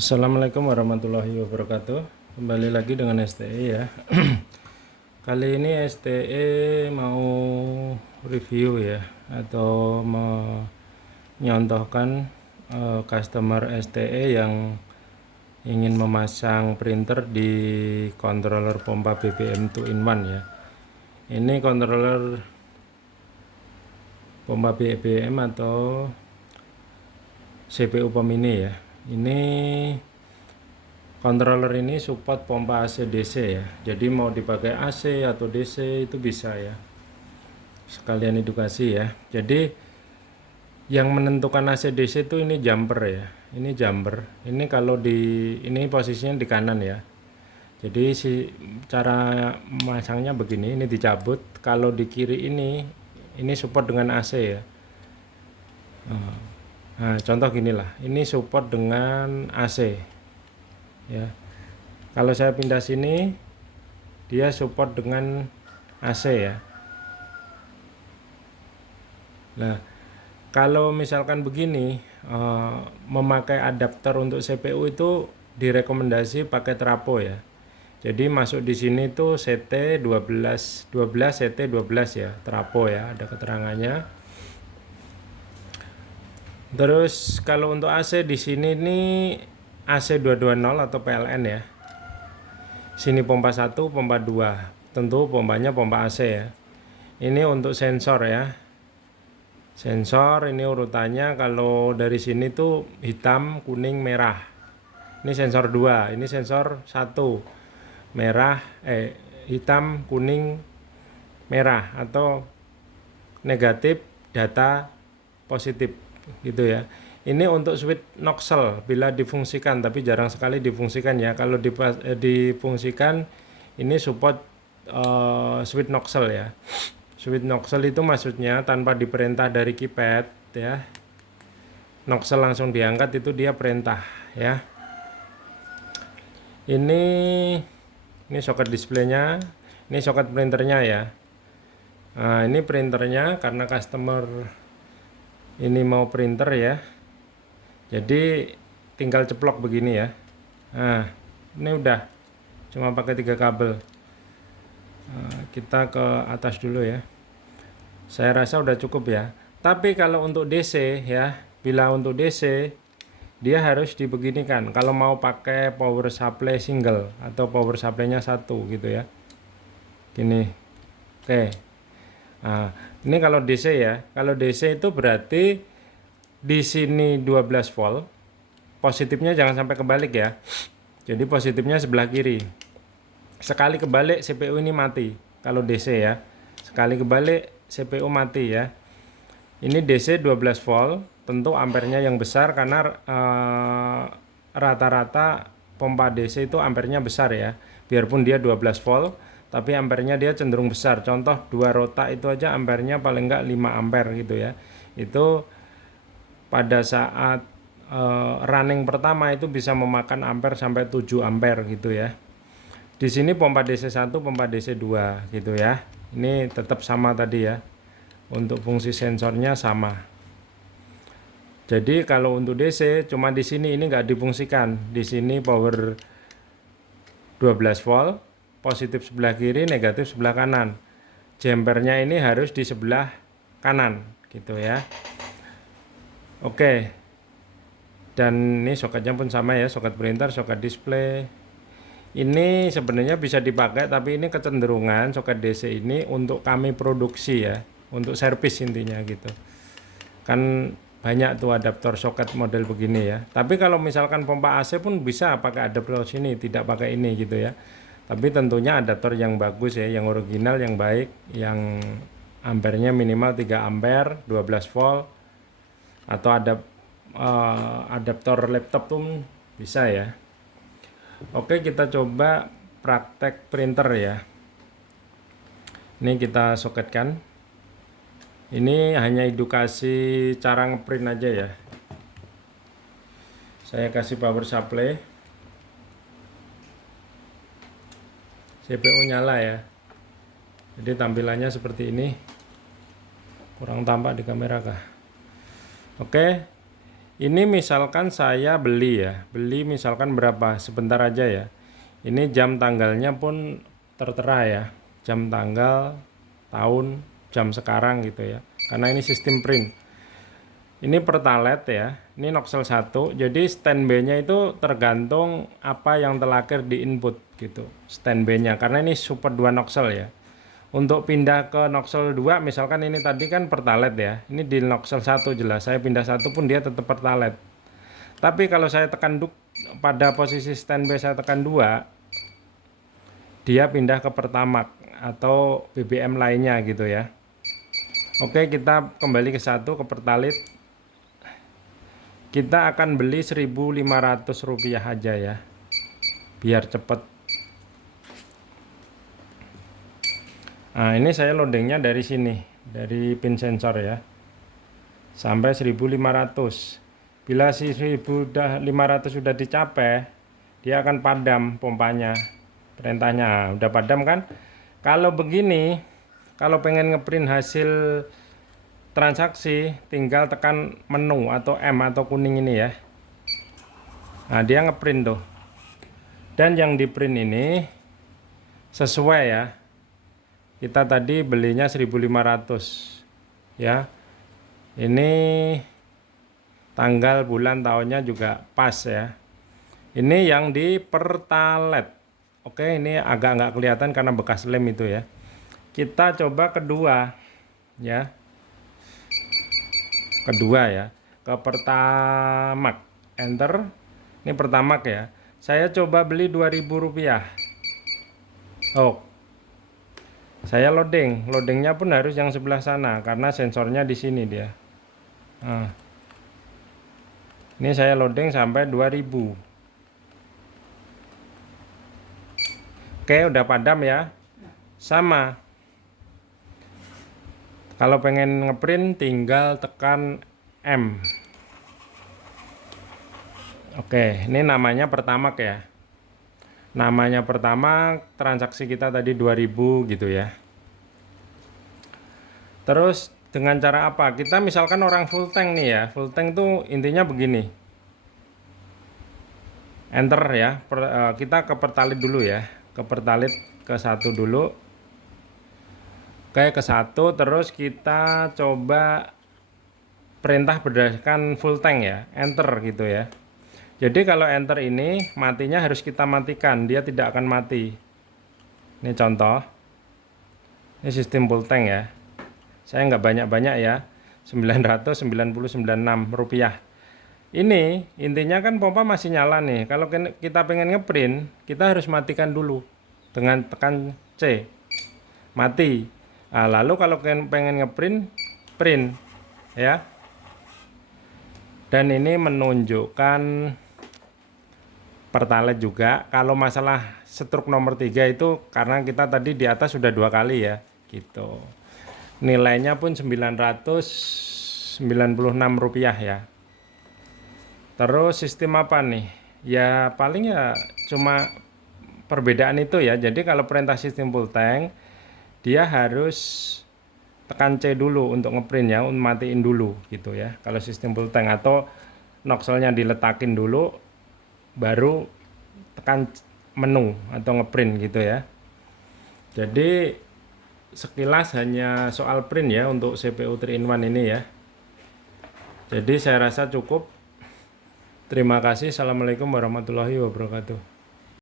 Assalamualaikum warahmatullahi wabarakatuh. Kembali lagi dengan STE ya. Kali ini STE mau review ya, atau menyontohkan customer STE yang ingin memasang printer di controller pompa BBM 2-in-1 ya. Ini controller pompa BBM atau CPU pemini ya. Ini controller ini support pompa AC DC ya. Jadi mau dipakai AC atau DC itu bisa ya. Sekalian edukasi ya. Jadi yang menentukan AC DC itu ini jumper ya. Ini jumper. Ini kalau ini posisinya di kanan ya. Jadi cara masangnya begini, ini dicabut. Kalau di kiri ini support dengan AC ya. Nah, contoh gini lah. Ini support dengan AC. Ya. Kalau saya pindah sini, dia support dengan AC ya. Nah, kalau misalkan begini, memakai adapter untuk CPU itu direkomendasi pakai trapo ya. Jadi masuk di sini tuh CT 12 CT 12 ya, trapo ya, ada keterangannya. Terus kalau untuk AC di sini nih AC 220 atau PLN ya. Sini pompa 1, pompa 2. Tentu pompanya pompa AC ya. Ini untuk sensor ya. Sensor ini urutannya kalau dari sini tuh hitam, kuning, merah. Ini sensor 2, ini sensor 1. Merah, hitam, kuning, merah atau negatif, data positif gitu ya. Ini untuk switch nozzle bila difungsikan, tapi jarang sekali difungsikan ya. Kalau difungsikan ini support switch nozzle ya. Switch nozzle itu maksudnya tanpa diperintah dari keypad ya. Nozzle langsung diangkat, itu dia perintah ya. Ini soket displaynya, ini soket printernya ya. Nah, ini printernya karena customer ini mau printer ya. Jadi tinggal ceplok begini ya. Nah, ini udah cuma pakai 3 kabel. Kita ke atas dulu ya. Saya rasa udah cukup ya. Tapi kalau untuk DC ya, bila untuk DC dia harus dibeginikan. Kalau mau pakai power supply single atau power supply-nya 1 gitu ya. Gini. Oke. Nah, ini kalau DC ya. Kalau DC itu berarti di sini 12 volt. Positifnya jangan sampai kebalik ya. Jadi positifnya sebelah kiri. Sekali kebalik CPU ini mati. Kalau DC ya. Sekali kebalik CPU mati ya. Ini DC 12 volt. Tentu ampernya yang besar karena rata-rata pompa DC itu ampernya besar ya. Biarpun dia 12 volt, tapi ampernya dia cenderung besar. Contoh 2 rota itu aja ampernya paling enggak 5 ampere gitu ya. Itu pada saat running pertama itu bisa memakan ampere sampai 7 ampere gitu ya. Di sini pompa DC 1, pompa DC 2 gitu ya. Ini tetap sama tadi ya. Untuk fungsi sensornya sama. Jadi kalau untuk DC cuma di sini ini nggak difungsikan. Di sini power 12 volt, positif sebelah kiri, negatif sebelah kanan. Jumpernya ini harus di sebelah kanan gitu ya. Oke. Dan ini soketnya pun sama ya, soket printer, soket display. Ini sebenarnya bisa dipakai, tapi ini kecenderungan soket DC ini untuk kami produksi ya, untuk servis intinya gitu. Kan banyak tuh adaptor soket model begini ya. Tapi kalau misalkan pompa AC pun bisa pakai adaptor sini, tidak pakai ini gitu ya. Tapi tentunya adaptor yang bagus ya, yang original, yang baik, yang ampernya minimal 3 ampere, 12 volt, atau adaptor laptop tuh bisa ya. Oke, kita coba praktek printer ya. Ini kita soketkan. Ini hanya edukasi cara ngeprint aja ya. Saya kasih power supply. CPU nyala ya. Jadi tampilannya seperti ini. Kurang tampak di kamera kah? Oke. Ini misalkan saya beli ya, beli misalkan berapa, sebentar aja ya. Ini jam tanggalnya pun tertera ya, jam tanggal, tahun, jam sekarang gitu ya. Karena ini sistem print. Ini pertalite ya, ini Noxel 1. Jadi standby-nya itu tergantung apa yang terlakir di input gitu, standby-nya. Karena ini Super 2 Noxel ya. Untuk pindah ke Noxel 2 misalkan ini tadi kan pertalite ya. Ini di Noxel 1 jelas. Saya pindah 1 pun dia tetap pertalite. Tapi kalau saya tekan pada posisi standby saya tekan 2, dia pindah ke Pertamax atau BBM lainnya gitu ya. Oke, kita kembali ke 1 ke pertalite. Kita akan beli Rp1.500 aja ya, biar cepet. Nah, ini saya loadingnya dari sini, dari pin sensor ya, sampai 1.500. Bila si 1.500 sudah dicapai, dia akan padam pompanya, perintahnya udah padam kan. Kalau begini, kalau pengen ngeprint hasil transaksi, tinggal tekan menu atau M atau kuning ini ya. Nah, dia ngeprint tuh. Dan yang di print ini sesuai ya. Kita tadi belinya 1.500 ya. Ini tanggal, bulan, tahunnya juga pas ya. Ini yang di pertalite. Oke, ini agak nggak kelihatan karena bekas lem itu ya. Kita coba kedua ya. Kedua ya, ke Pertamax, enter. Ini Pertamax ya. Saya coba beli Rp2.000. Oh, saya loadingnya pun harus yang sebelah sana karena sensornya di sini dia. Nah, ini saya loading sampai 2.000. Oke, udah padam ya. Sama. Kalau pengen ngeprint tinggal tekan M. Oke, ini namanya Pertamax ya. Namanya Pertamax, transaksi kita tadi 2.000 gitu ya. Terus dengan cara apa? Kita misalkan orang full tank nih ya. Full tank tuh intinya begini. Enter ya. Kita ke pertalite dulu ya. Ke pertalite ke 1 dulu. Oke, ke 1, terus kita coba perintah berdasarkan full tank ya, enter gitu ya. Jadi kalau enter ini matinya harus kita matikan, dia tidak akan mati. Ini contoh. Ini sistem full tank ya. Saya nggak banyak-banyak ya, Rp999. Ini intinya kan pompa masih nyala nih. Kalau kita pengen ngeprint, kita harus matikan dulu dengan tekan C. Mati. Nah, lalu kalau pengen ngeprint, print ya. Dan ini menunjukkan pertalite juga. Kalau masalah stroke nomor 3 itu karena kita tadi di atas sudah 2 kali ya, gitu. Nilainya pun Rp996 ya. Terus sistem apa nih? Ya paling ya cuma perbedaan itu ya. Jadi kalau perintah sistem full tank, dia harus tekan C dulu untuk ngeprint ya, untuk matiin dulu gitu ya. Kalau sistem full tank atau noxelnya diletakin dulu, baru tekan menu atau ngeprint gitu ya. Jadi sekilas hanya soal print ya untuk CPU 3-in-1 ini ya. Jadi saya rasa cukup. Terima kasih. Assalamualaikum warahmatullahi wabarakatuh.